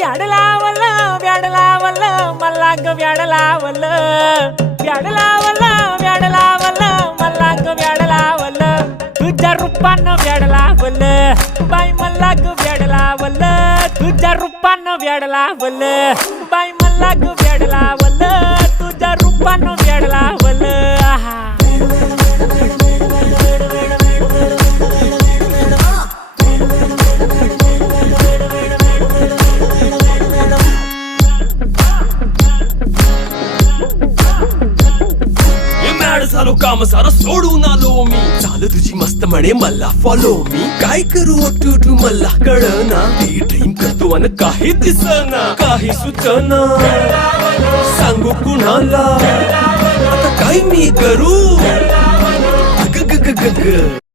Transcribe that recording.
व्याड लावलं व्याड लावलं मला ग व्याड लावलं व्याड लावलं व्याड लावलं मला ग व्याड लावलं तुझ्या रूपानं व्याड लावलं बाई मला ग व्याड लावलं तुझ्या रूपानं व्याड लावलं बाई मला ग व्याड लावलं तुझ्या रूपानं व्याड लावलं आहा झालो काम सारं सोडून आलो मी चाल तुझी मस्त म्हणे मला फॉलो मी काय करू टू मला कळना ती ड्रीम करतो आणि काही दिसना काही सुचना सांगू कुणाला आता काय मी करू ग ग ग ग ग